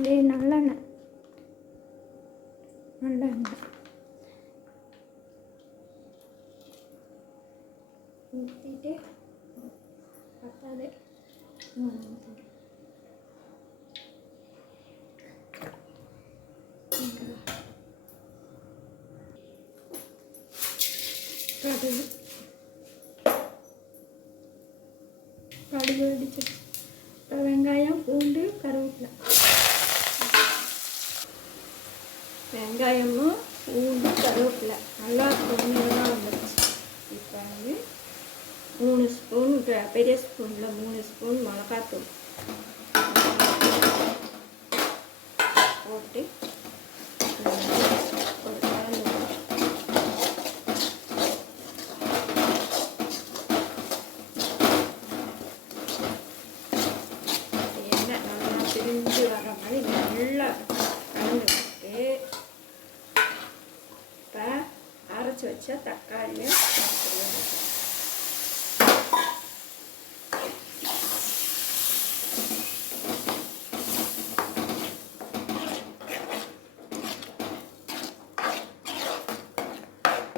இது நல்லெண்ணெய் ஊற்றிட்டு பத்தாது கடுகு அடிச்சு வெங்காயம் பூண்டு கருவேப்பிலை வெங்காயமும் பூண்டு கருவேப்பிலை நல்லா பொண்ணுலாம் வந்துடுச்சு. இப்போ வந்து 3 ஸ்பூன் பெரிய ஸ்பூனில் 3 ஸ்பூன் மிளகாத்தூள் போட்டு ஒரு கலந்து எண்ணெய் நல்லா பிரிஞ்சு வர மாதிரி நல்லா கலந்து விட்டு இப்போ அரைச்சி வச்ச தக்காளியை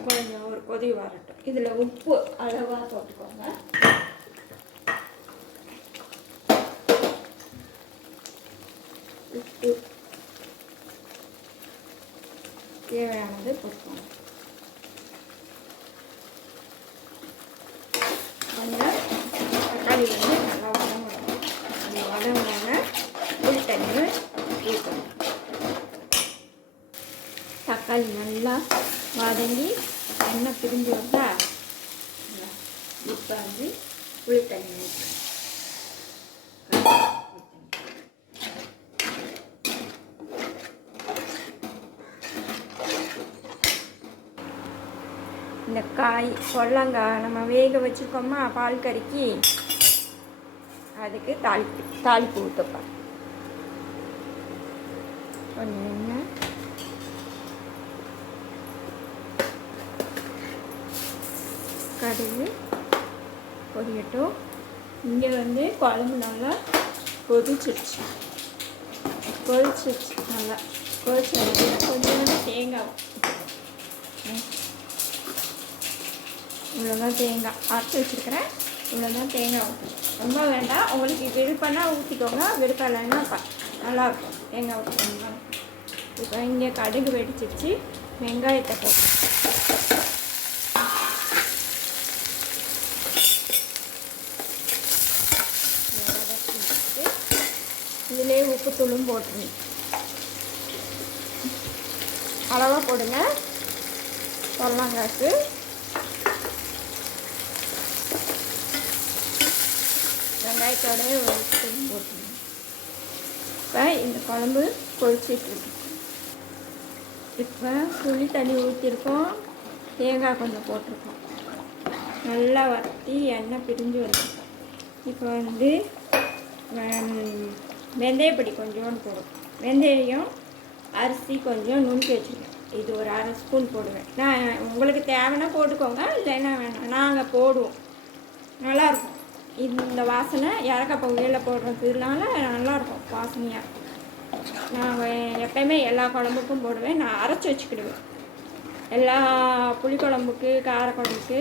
கொஞ்சம் ஒரு கொதி வரட்டும். இதில் உப்பு அளவாக போட்டுக்கோங்க. உப்பு தேவையானது போட்டுக்கோங்க. கொஞ்சம் தக்காளி வந்து நல்லா வதங்கணும். அந்த வதங்கின புளி தண்ணி ஊற்றணும். தக்காளி நல்லா வதங்கி எண்ணெய் பிரிஞ்சு வந்தா இப்போ வந்து புளி தண்ணி ஊற்றணும். இந்த காய் பொடலங்காய் நம்ம வேக வச்சுருக்கோமா பால் கறிக்கு, அதுக்கு தாளிப்பு ஊற்றப்பா. கொஞ்சம் எண்ணெய் கடுகு பொரியட்டும். இங்கே வந்து குழம்பு நல்லா கொதிச்சிருச்சு நல்லா கொதிச்சு கொஞ்சம் தேங்காய் இவ்வளோதான் தேங்காய் அரைச்சி வச்சுருக்கிறேன். இவ்வளோதான் தேங்காய் ஊற்றணும். ரொம்ப வேண்டாம், உங்களுக்கு விருப்பம்னா ஊற்றிக்கோங்க, விருப்பம் இல்லைன்னா நல்லாயிருக்கும் தேங்காய் ஊற்றிக்கோங்க. இப்போ இங்கே கடுகு வெடிச்சிருச்சு. வெங்காயத்தை போட்டு இதிலே உப்பு தூளும் போட்டுருங்க. அளவாக போடுங்க. பொடலங்காய்க்கு வெங்காயத்தோடய உப்பு போட்டுருங்க. இப்போ இந்த குழம்பு கொதிச்சிட்ருக்கு. இப்போ புளி தண்ணி ஊற்றிருக்கோம், தேங்காய் கொஞ்சம் போட்டிருக்கோம். நல்லா வற்றி எண்ணெய் பிரிஞ்சு வரும். இப்போ வந்து வெந்தயப்பொடி கொஞ்சோண்டு போடும். வெந்தயம் அரிசி கொஞ்சம் நுணுக்கி வச்சுருக்கேன். இது ஒரு 1/2 ஸ்பூன் போடுவேன். நான் உங்களுக்கு தேவைன்னா போட்டுக்கோங்க, இல்லைன்னா வேணாம். நாங்கள் போடுவோம். நல்லாயிருக்கும் இந்த வாசனை. இறக்க பகுதியில் போடுறதுனால நல்லாயிருக்கும் வாசனையாக. நான் எப்போயுமே எல்லா குழம்புக்கும் போடுவேன். நான் அரைச்சி வச்சுக்கிடுவேன். எல்லா புளிக்குழம்புக்கு காரக்குழம்புக்கு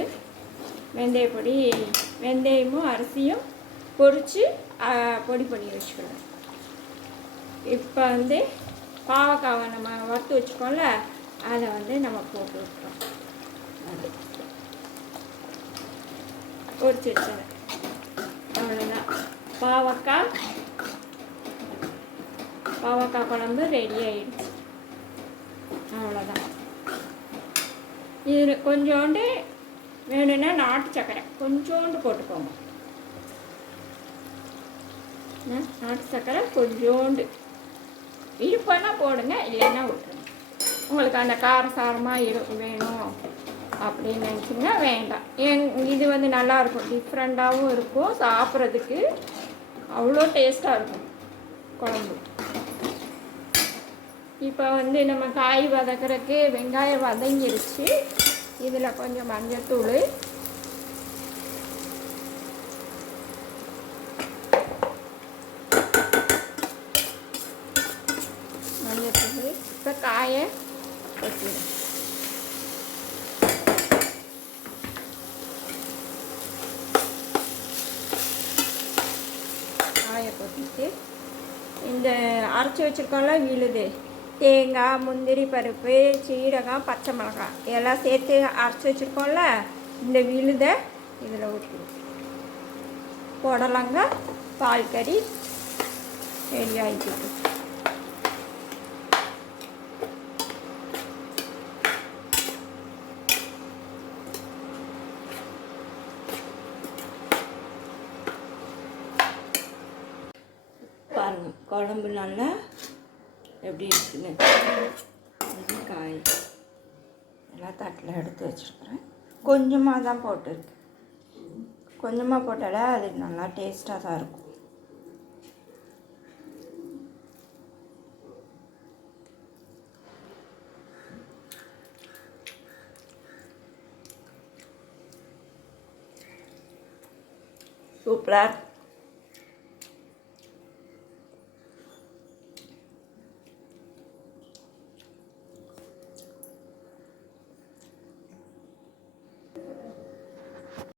வெந்தயப்பொடி வெந்தயமும் அரிசியும் பொரித்து பொடி பண்ணி வச்சுக்கிடுவேன். இப்போ வந்து பாவக்காவை நம்ம வறுத்து வச்சுக்கோம்ல, அதை வந்து நம்ம போட்டு விட்டுறோம். பொரிச்சு வச்சது அவ்வளோதான். பாவக்காய் குழம்பு ரெடி ஆகிடுச்சு. அவ்வளோதான். இது கொஞ்சோண்டு வேணும்னா நாட்டு சர்க்கரை கொஞ்சோண்டு போட்டுக்கோங்க. நாட்டு சர்க்கரை கொஞ்சோண்டு விருப்பம்னா போடுங்க, இல்லைன்னா விட்டுருங்க. உங்களுக்கு அந்த காரசாரமாக வேணும் அப்படின்னு நினச்சிங்கன்னா வேண்டாம். இது வந்து நல்லாயிருக்கும், டிஃப்ரெண்ட்டாகவும் இருக்கும். சாப்பிட்றதுக்கு அவ்வளோ டேஸ்ட்டாக இருக்கும் குழம்பு. இப்போ வந்து நம்ம காய் வதக்கிறதுக்கு வெங்காயம் வதங்கிருச்சு. இதில் கொஞ்சம் மஞ்சள்தூள், இப்போ காயை கொட்டிடும். காயை கொட்டிட்டு இந்த அரைச்சி வச்சுருக்கோம்ல விழுது, தேங்காய், முந்திரி பருப்பு, சீரகம், பச்சை மிளகாய் எல்லாம் சேர்த்து அரைச்சி வச்சுருக்கோம்ல, இந்த விழுதை இதில் ஊற்றிடும். புடலங்காய் பால் கறி ரெடி ஆகிட்டு. பாருங்கள் குழம்பு நல்லா எப்படி இருக்குன்னு. இது காய் எல்லாம் தட்டில் எடுத்து வச்சுருக்குறேன். கொஞ்சமாக தான் போட்டுருக்கு. கொஞ்சமாக போட்டாலே அது நல்லா டேஸ்ட்டாக தான் இருக்கும். சூப்பராக இருக்கும்.